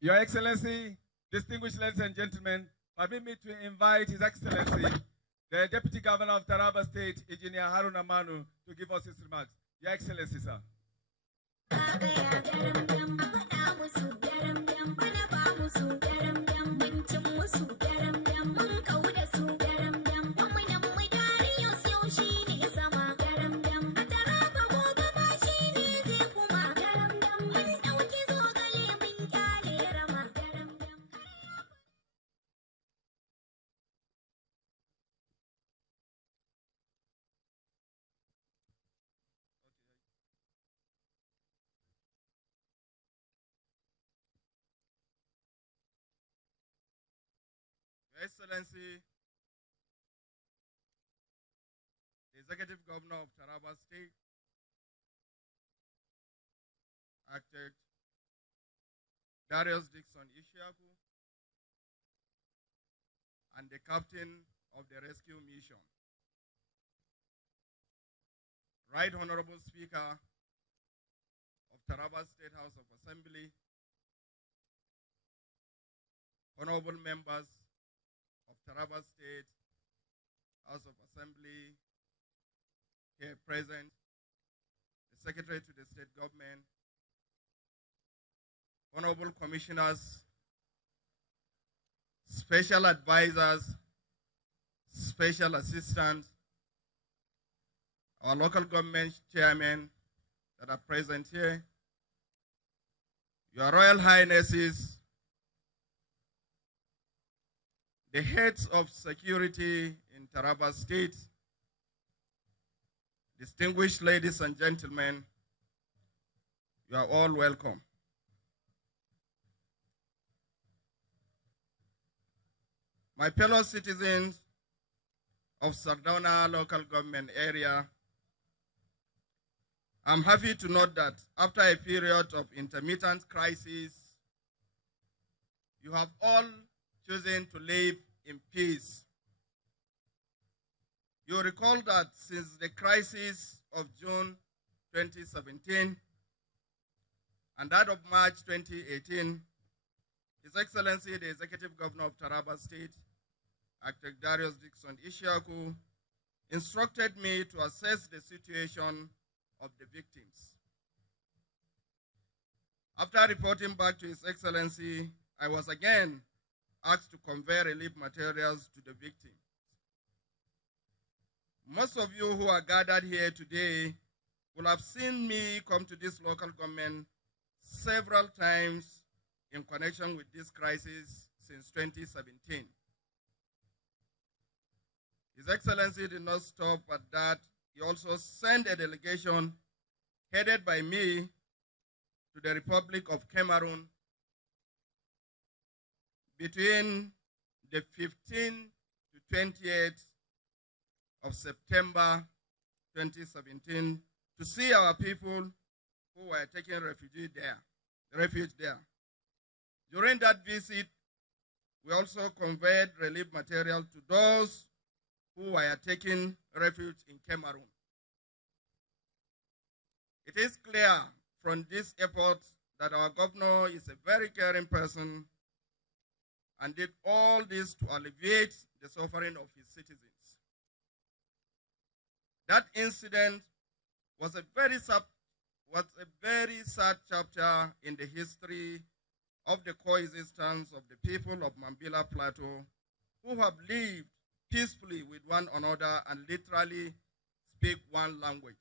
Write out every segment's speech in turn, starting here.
Your Excellency, distinguished ladies and gentlemen, permit me to invite His Excellency, the Deputy Governor of Taraba State, Engineer Haruna Manu, to give us his remarks. Your Excellency, sir. Your Excellency, the Executive Governor of Taraba State, Architect Darius Dixon Ishiaku, and the Captain of the Rescue Mission. Right Honorable Speaker of Taraba State House of Assembly, Honorable Members of Taraba State House of Assembly here present, the Secretary to the State Government, Honorable Commissioners, Special Advisors, Special Assistants, our local government chairmen that are present here, Your Royal Highnesses, the heads of security in Taraba State, distinguished ladies and gentlemen, you are all welcome. My fellow citizens of Sardauna local government area, I'm happy to note that after a period of intermittent crisis, you have all chosen to live in peace. You recall that since the crisis of June 2017 and that of March 2018, His Excellency, the Executive Governor of Taraba State, Architect Darius Dixon Ishiaku, instructed me to assess the situation of the victims. After reporting back to His Excellency, I was again asked to convey relief materials to the victims. Most of you who are gathered here today will have seen me come to this local government several times in connection with this crisis since 2017. His Excellency did not stop at that. He also sent a delegation headed by me to the Republic of Cameroon between the 15th to 28th of September 2017 to see our people who were taking refuge there. During that visit, we also conveyed relief material to those who were taking refuge in Cameroon. It is clear from this effort that our governor is a very caring person and did all this to alleviate the suffering of his citizens. That incident was a very sad chapter in the history of the coexistence of the people of Mambila Plateau, who have lived peacefully with one another and literally speak one language.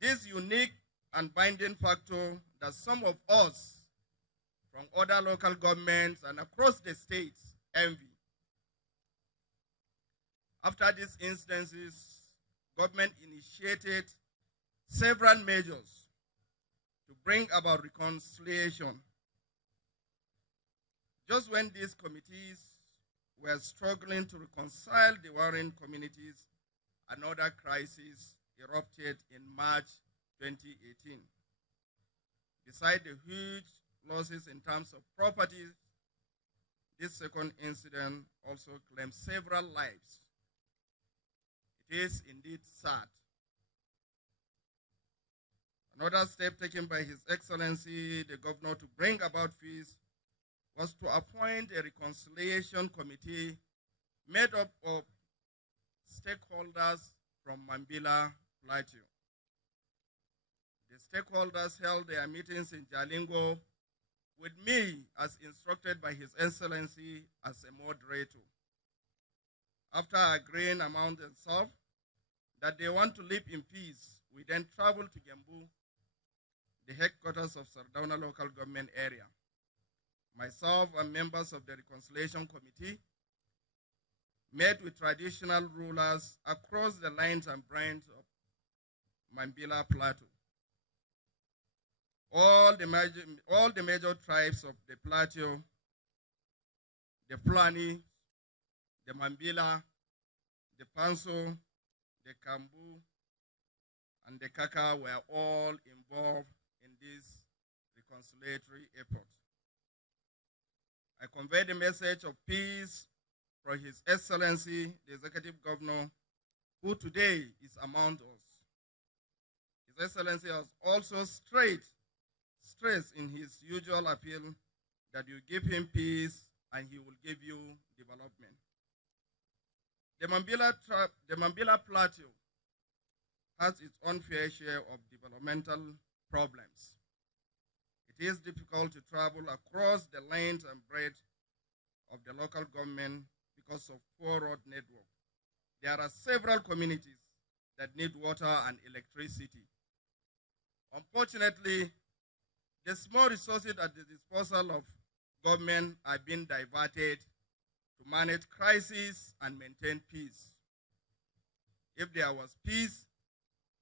This unique and binding factor that some of us from other local governments and across the states envy. After these instances, government initiated several measures to bring about reconciliation. Just when these committees were struggling to reconcile the warring communities, another crisis erupted in March 2018. Beside the huge losses in terms of properties, this second incident also claimed several lives. It is indeed sad. Another step taken by His Excellency, the Governor, to bring about peace was to appoint a reconciliation committee made up of stakeholders from Mambila Plateau. The stakeholders held their meetings in Jalingo with me as instructed by His Excellency as a moderator. After agreeing among themselves that they want to live in peace, we then traveled to Gembu, the headquarters of Sardauna local government area. Myself and members of the Reconciliation Committee met with traditional rulers across the lines and branches of Mambila Plateau. All the major tribes of the Plateau, the Fulani, the Mambila, the Panso, the Kambu, and the Kaka were all involved in this reconciliatory effort. I conveyed the message of peace from His Excellency, the Executive Governor, who today is among us. His Excellency has also stressed in his usual appeal that you give him peace and he will give you development. The Mambila Plateau has its own fair share of developmental problems. It is difficult to travel across the length and breadth of the local government because of poor road network. There are several communities that need water and electricity. Unfortunately, the small resources at the disposal of government are being diverted to manage crises and maintain peace. If there was peace,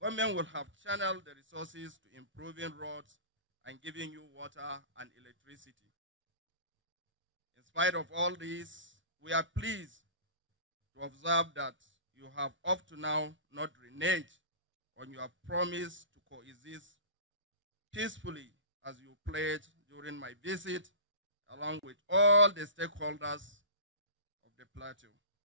government would have channeled the resources to improving roads and giving you water and electricity. In spite of all this, we are pleased to observe that you have up to now not reneged on your promise to coexist peacefully as you pledged during my visit, along with all the stakeholders of the Plateau.